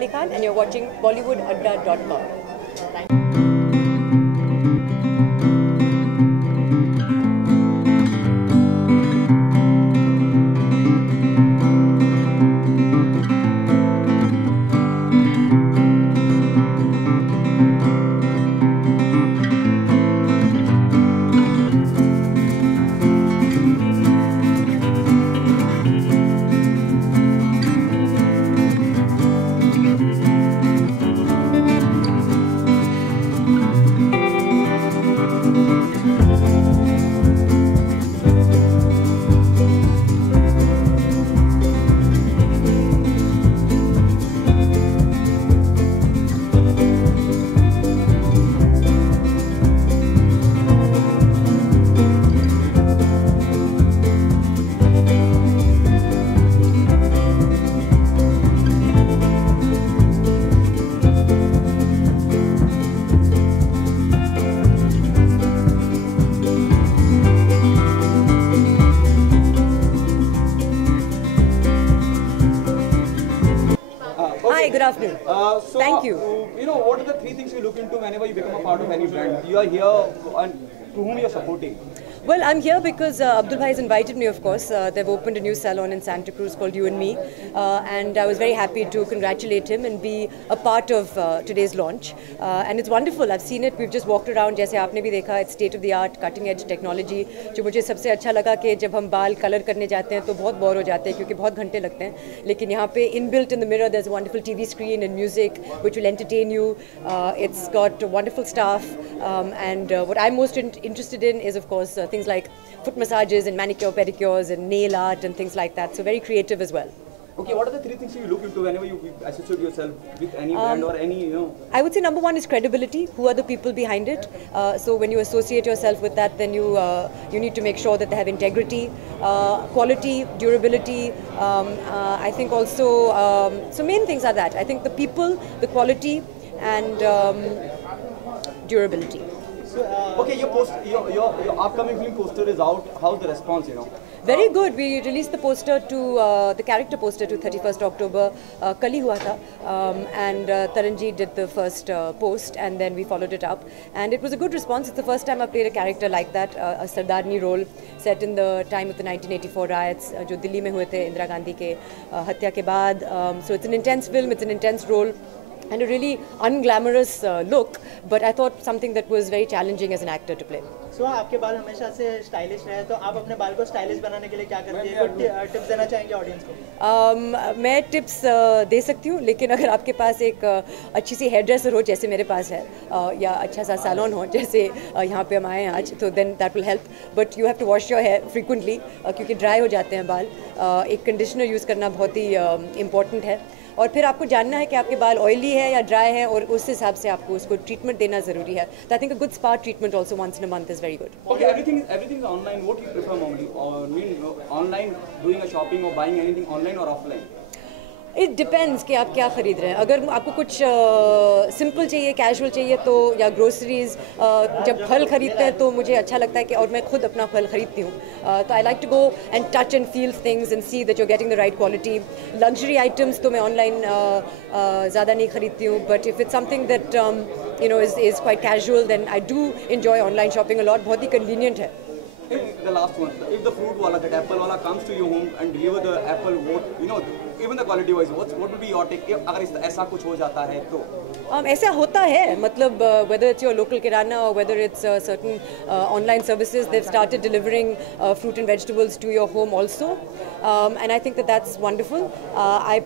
Shefali Khan and you're watching BollywoodAdda.com. Hi, good afternoon. Thank you. What are the three things you look into whenever you become a part of any brand? You are here, and to whom you are supporting? Well, I'm here because Abdul Bhai has invited me, of course. They've opened a new salon in Santa Cruz called You and Me. And I was very happy to congratulate him and be a part of today's launch. And it's wonderful. I've seen it. We've just walked around. जैसे आपने भी देखा, it's state of the art, cutting edge technology. जो मुझे सबसे अच्छा लगा कि जब हम बाल कलर करने जाते हैं तो बहुत बोर हो जाते हैं क्योंकि बहुत घंटे लगते हैं. लेकिन यहाँ पे inbuilt in the mirror, there's a wonderful TV screen and music which will entertain you. It's got wonderful staff. And what I'm most interested in is, of course, things like foot massages and manicure, pedicures and nail art and things like that. So very creative as well. Okay, what are the three things you look into whenever you associate yourself with any brand or any, I would say number one is credibility. Who are the people behind it? So when you associate yourself with that, then you need to make sure that they have integrity, quality, durability. I think also, so main things are that. I think the people, the quality and durability. Okay, your upcoming film poster is out. How's the response, Very good. We released the poster the character poster to 31st October. Kal hi hua tha. And Taranji did the first post and then we followed it up. And it was a good response. It's the first time I played a character like that, a Sardarni role set in the time of the 1984 riots, जो दिल्ली में हुए थे इंदिरा गांधी के हत्या के बाद. So it's an intense film, it's an intense role. And a really unglamorous look, but I thought something that was very challenging as an actor to play. So, आपके बाल हमेशा से स्टाइलिश रहे, तो आप अपने बाल को स्टाइलिश बनाने के लिए क्या करते हैं? कुछ टिप्स देना चाहेंगे ऑडियंस को? मैं टिप्स दे सकती हूँ, लेकिन अगर आपके पास एक अच्छी सी हेयर ड्रेसर हो जैसे मेरे पास है, या अच्छा सा सैलून हो जैसे यहाँ पे हम आए हैं आज, तो then that will help. But you have to wash your hair frequently, क्योंकि ड्राई हो जाते हैं बाल. एक कंडीशनर यूज़ करना बहुत ही इम्पोर्टेंट है. और फिर आपको जानना है कि आपके बाल ऑयली है या ड्राई है और उस हिसाब से आपको उसको ट्रीटमेंट देना ज़रूरी है. तो I think a good spa treatment also once in a month is very good. Okay, everything is online. What do you prefer normally? Online, doing a shopping or buying anything online or offline? It depends कि आप क्या ख़रीद रहे हैं. अगर आपको कुछ simple चाहिए, कैजुअल चाहिए तो, या ग्रोसरीज, जब फल ख़रीदते हैं तो मुझे अच्छा लगता है कि, और मैं खुद अपना फल ख़रीदती हूँ, तो I like to go and touch and feel things and see that you are getting the right quality. Luxury items तो मैं ऑनलाइन ज़्यादा नहीं ख़रीदती हूँ, but if it's something that is quite casual, then I do enjoy online shopping a lot. बहुत ही convenient है. The last one, if the fruit wala, that apple wala comes to your home and deliver the apple, even the quality wise, what would be your take? अगर ऐसा कुछ हो जाता है तो? ऐसा होता है, मतलब whether it's your local kirana or whether it's certain online services, they've started delivering fruit and vegetables to your home also, and I think that that's wonderful. I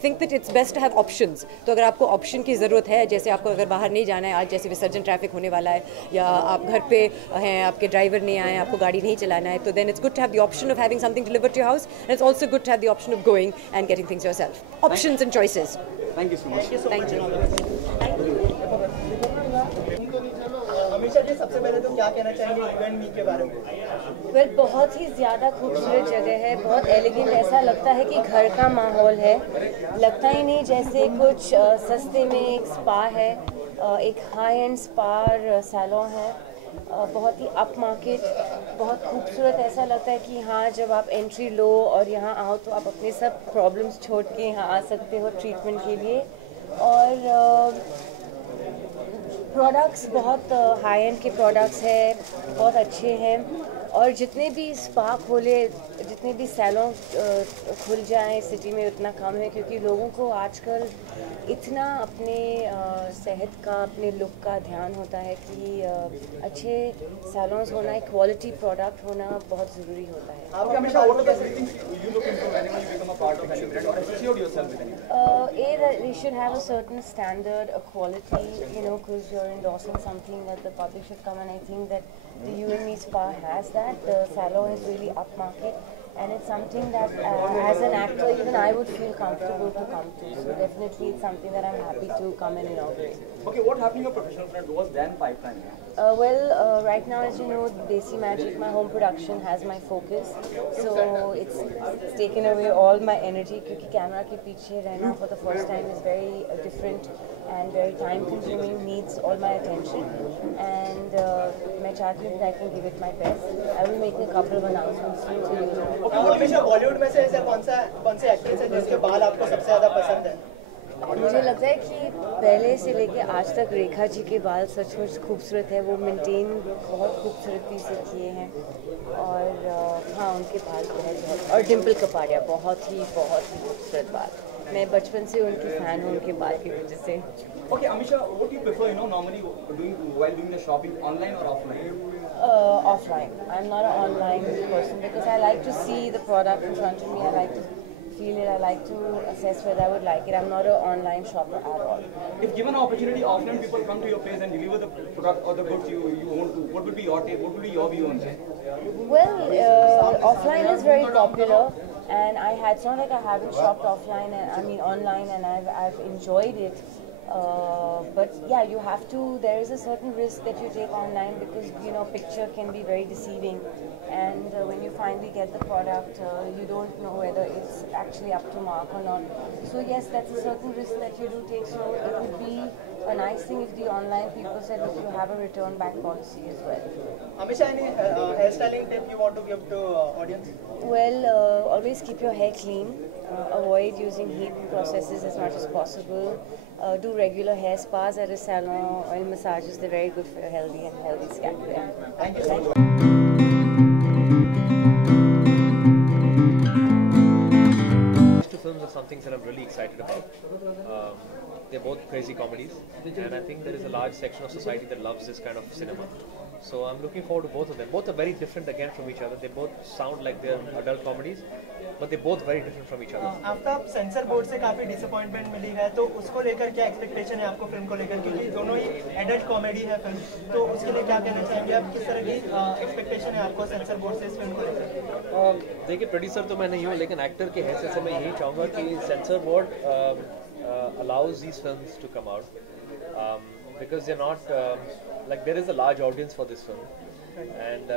think that it's best to have options. तो अगर आपको option की ज़रूरत है, जैसे आपको अगर बाहर नहीं जाना है, आज जैसे विसर्जन ट्रैफिक होने वाला है, या आप घर पे हैं, आपके ड्राइवर नहीं आए, आपको गाड़ी नहीं चलाना है, तो then it's good to have the option of having something delivered to your house, and it's also good to have the option of going and getting things yourself. Options and choices. Thank you so much. Thank you. Amisha जी, सबसे पहले तो क्या कहना चाहेंगे event मी के बारे में? Well, बहुत ही ज़्यादा खूबसूरत जगह है, बहुत एलिगेंट, ऐसा लगता है कि घर का माहौल है. लगता ही नहीं जैसे कुछ सस्ते में एक स्पा है, एक हाई एंड स्पा सैलून है, बहुत ही अप मार्केट, बहुत खूबसूरत, ऐसा लगता है कि हाँ जब आप एंट्री लो और यहाँ आओ तो आप अपने सब प्रॉब्लम्स छोड़ के यहाँ आ सकते हो ट्रीटमेंट के लिए। और प्रोडक्ट्स बहुत हाई एंड के प्रोडक्ट्स हैं, बहुत अच्छे हैं। और जितने भी स्पा खोले, जितने भी सैलून खुल जाएं सिटी में उतना कम है, क्योंकि लोगों को आजकल इतना अपने सेहत का, अपने लुक का ध्यान होता है कि अच्छे सैलून्स होना, एक क्वालिटी प्रोडक्ट होना बहुत ज़रूरी होता है। Okay, Amisha, what are the things you look into whenever you become a part of any brand or associate yourself with any brand? That they should have a certain standard, a quality, you know, because you're endorsing something that the public should come, and I think that the You and Me Spa has that. The salon is really upmarket, and it's something that as an actor even I would feel comfortable to come to. So definitely it's something that I'm happy to come and inaugurate. Okay, what happened to your professional friend was then pipeline? Right now, as you know, Desi Magic, my home production, has my focus. So it's taken away all my energy, क्योंकि camera के पीछे रहना for the first time is very different and very time consuming, needs all my attention. And मैं चाहती हूँ that I can give it my best. I will make a couple of announcements soon to you. हमेशा बॉलीवुड में से ऐसा कौन से actress है जिसके बाल आपको सबसे ज़्यादा पसंद है? मुझे लगता है कि पहले से लेके आज तक रेखा जी के बाल सचमुच खूबसूरत है। वो मेंटेन बहुत खूबसूरती से किए हैं। और हाँ, उनके बाल बहुत, और डिम्पल कपाड़िया बहुत ही खूबसूरत बाल। मैं बचपन से उनकी फ़ैन हूँ, उनके बाल की वजह से। Okay, Amisha, what do you prefer, normally while doing the shopping, online or offline? Offline. I'm not an online person because I like to see the product in front of me. I like to feel it. I like to assess whether I would like it. I'm not an online shopper at all. If given an opportunity, offline people come to your place and deliver the product or the goods you want to, what would be your take? What would be your view on it? Well, offline is very popular, and it's not like I haven't shopped offline. I mean online, and I've enjoyed it. But yeah, you have to. There is a certain risk that you take online because picture can be very deceiving, and when you finally get the product, you don't know whether it's actually up to mark or not. So yes, that's a certain risk that you do take. So it would be a nice thing if the online people said that you have a return back policy as well. Amisha, any hairstyling tip you want to give to audience? Well, always keep your hair clean. Avoid using heat processes as much as possible. Do regular hair spas at a salon, oil massages. They're very good for your healthy scalp. Thank you so much. These two films are something that I'm really excited about. They're both crazy comedies, and I think there is a large section of society that loves this kind of cinema. So I'm looking forward to both of them. Both are very different again from each other. They both sound like they're adult comedies, but they're both very different from each other. आपका sensor board से काफ़ी disappointment मिली है, तो उसको लेकर क्या expectation है आपको फिल्म को लेकर, क्योंकि दोनों ही एडल्ट कॉमेडी है फिल्म, तो उसके लिए क्या कहना चाहेंगे आप? किस तरह की एक्सपेक्टेशन है आपको सेंसर बोर्ड से इस फिल्म को लेकर? देखिए, प्रोड्यूसर तो मैं नहीं हूँ, लेकिन एक्टर के हैसियत से मैं यही चाहूँगा कि sensor board allows these films to come out because they're not like there is a large audience for this film. And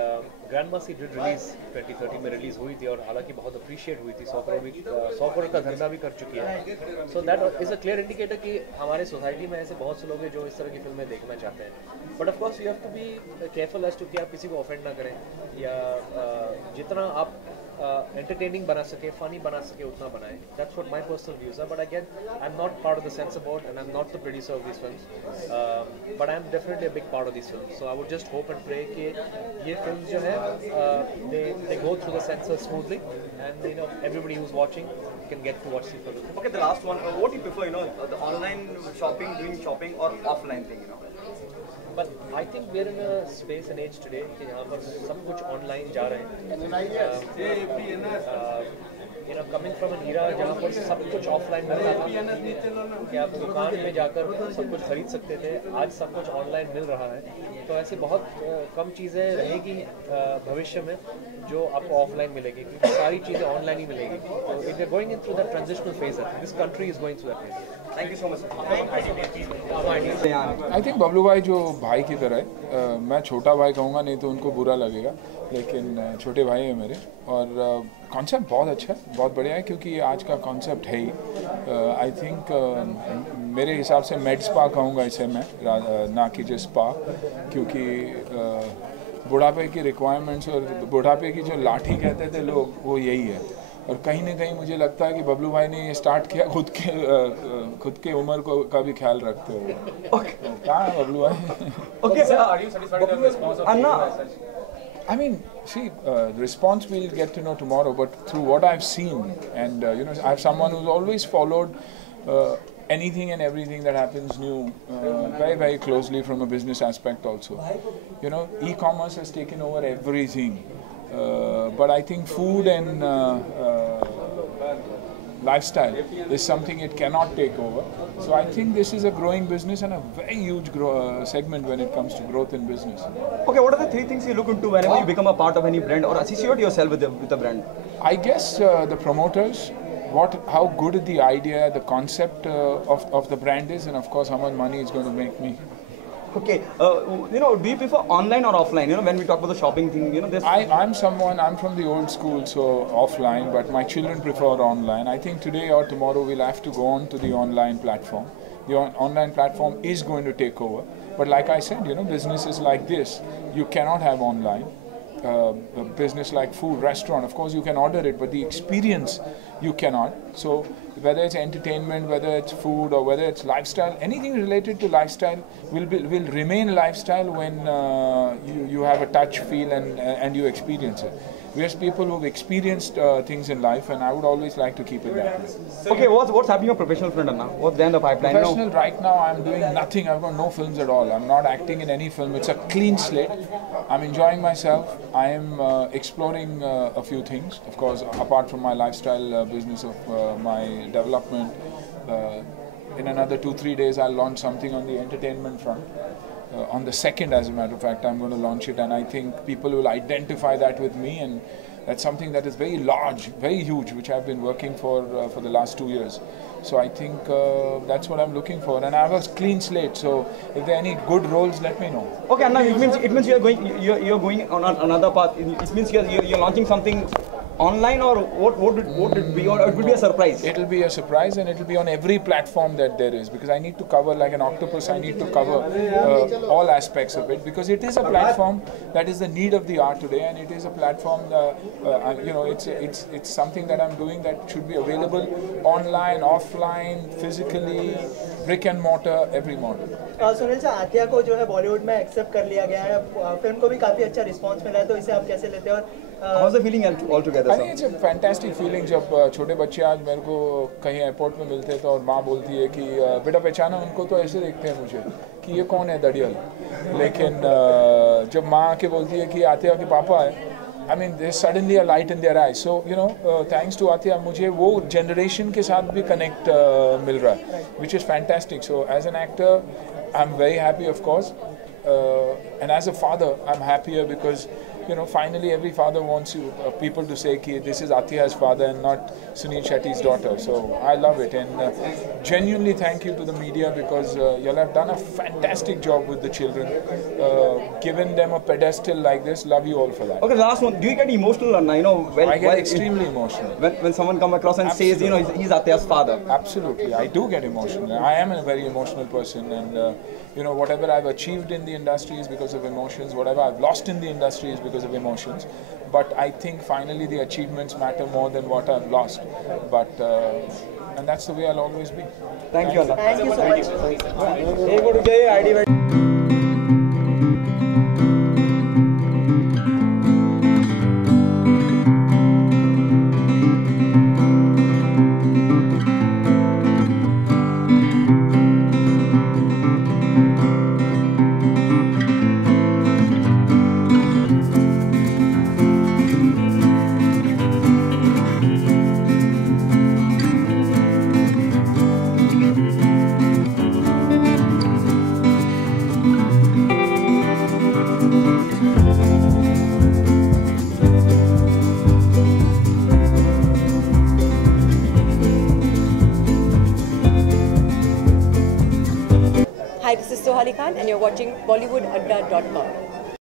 Grandmaster did release 2013 में रिलीज हुई थी और हालांकि बहुत अप्रिशिएट हुई थी, 100 करोड़ का धंधा भी कर चुकी है. So that is a clear indicator कि हमारे सोसाइटी में ऐसे बहुत से लोग हैं जो इस तरह की फिल्में देखना चाहते हैं. But of course you have to be careful as to कि आप किसी को ऑफेंड ना करें, या जितना आप entertaining बना सके, funny बना सके, उतना बनाएं. That's what my personal views are. But again, I'm not part of the censor board and I'm not the producer of these films. But I'm definitely a big part of these films. So I would just hope and pray कि ये films जो है they go through the censor smoothly, and everybody who's watching can get to watch the film. Okay, the last one. What do you prefer? The online shopping, doing shopping, or offline thing? But I think we're in a space and age today कि यहाँ पर सब कुछ online जा रहे हैं. Coming from an era जहाँ पर सब कुछ ऑफलाइन मिल रहा था, कि आप दुकान में जाकर सब कुछ खरीद सकते थे, आज सब कुछ ऑनलाइन मिल रहा है. तो ऐसे बहुत कम चीज़ें रहेगी भविष्य में जो आपको ऑफलाइन मिलेगी, क्योंकि सारी चीज़ें ऑनलाइन ही मिलेगी. तो if you are going in through that transitional phase, this country is going through that phase. Thank you so much. I think Bablu भाई जो भाई की तरह है, मैं छोटा भाई कहूँगा नहीं तो उनको बुरा लगेगा, लेकिन छोटे भाई हैं मेरे. और कॉन्सेप्ट बहुत अच्छा है, बहुत बढ़िया है, क्योंकि आज का कॉन्सेप्ट है ही. आई थिंक मेरे हिसाब से मेड स्पा कहूँगा इसे मैं, ना कि जो स्पा, क्योंकि बुढ़ापे की रिक्वायरमेंट्स और बुढ़ापे की जो लाठी कहते थे लोग, वो यही है। और कहीं ना कहीं मुझे लगता है कि बबलू भाई ने ये स्टार्ट किया खुद के उम्र को का भी ख्याल रखते हुए। कहाँ है बबलू भाई? I mean, see, the response we'll get to know tomorrow, but through what I've seen, and I'm someone who's always followed anything and everything that happens new very, very closely from a business aspect also. E-commerce has taken over everything, but I think food and lifestyle is something it cannot take over. So I think this is a growing business and a very huge segment when it comes to growth in business. Okay, what are the 3 things you look into whenever you become a part of any brand or associate yourself with the brand? I guess the promoters, how good the idea, the concept of the brand is, and of course how much money it's going to make me. Okay, do you prefer online or offline? When we talk about the shopping thing, I'm from the old school, so offline, but my children prefer online. I think today or tomorrow we'll have to go on to the online platform. The online platform is going to take over. But like I said, businesses like this, you cannot have online. A business like food, restaurant, of course you can order it, but the experience you cannot. So whether it's entertainment, whether it's food, or whether it's lifestyle, anything related to lifestyle will remain lifestyle when you have a touch, feel, and you experience it. We are people who've experienced things in life, and I would always like to keep it that way. Okay, what's happening on professional front now? What's there in the pipeline now? Professional, right now I'm doing nothing. I've got no films at all. I'm not acting in any film. It's a clean slate. I'm enjoying myself. I am exploring a few things, of course, apart from my lifestyle business of my development. In another 2-3 days I'll launch something on the entertainment front. On the 2nd, as a matter of fact, I'm going to launch it, and I think people will identify that with me, and that's something that is very large, very huge, which I've been working for the last 2 years. So I think that's what I'm looking for, and I have a clean slate. So if there are any good roles, let me know. Okay, now it means you're going on another path. It means you're launching something online, or what would it be, or it will be a surprise? It will be a surprise, and it will be on every platform that there is, because I need to cover like an octopus. I need to cover all aspects of it, because it is a platform that is the need of the hour today, and it is a platform it's something that I'm doing that should be available online, offline, physically, brick and mortar, every model. Sunil sir, Atiya को जो है बॉलीवुड में accept कर लिया गया है, film को भी काफी अच्छा रिस्पांस मिला है, तो इसे आप कैसे लेते हैं? और How's the feeling altogether? I think it's a fantastic feeling. जब छोटे बच्चे आज मेरे को कहीं एयरपोर्ट में मिलते हैं तो और माँ बोलती है कि बेटा पहचाना उनको, तो ऐसे देखते हैं मुझे कि ये कौन है दड़ियल, लेकिन जब माँ आके बोलती है कि आतिया के पापा है, I mean, there's suddenly a light in their eyes. So, thanks to Atiya, मुझे वो generation के साथ भी connect मिल रहा है, which is fantastic. So, as an actor, I'm very happy, of course. And as a father, I'm happier because, finally every father wants people to say that this is Atiya's father and not Sunil Shetty's daughter. So I love it, and genuinely thank you to the media, because you have done a fantastic job with the children, given them a pedestal like this. Love you all for that. Okay, last one. Do you get emotional, I get extremely emotional when someone comes across and says, he's Atiya's father? Absolutely, I do get emotional. I am a very emotional person, and whatever I've achieved in the industry is because of emotions. Whatever I've lost in the industry is because of emotions. But I think finally the achievements matter more than what I've lost. But and that's the way I'll always be. Thank you. Thank you so much. Hi, this is Sohali Khan, and you're watching BollywoodAdda.com.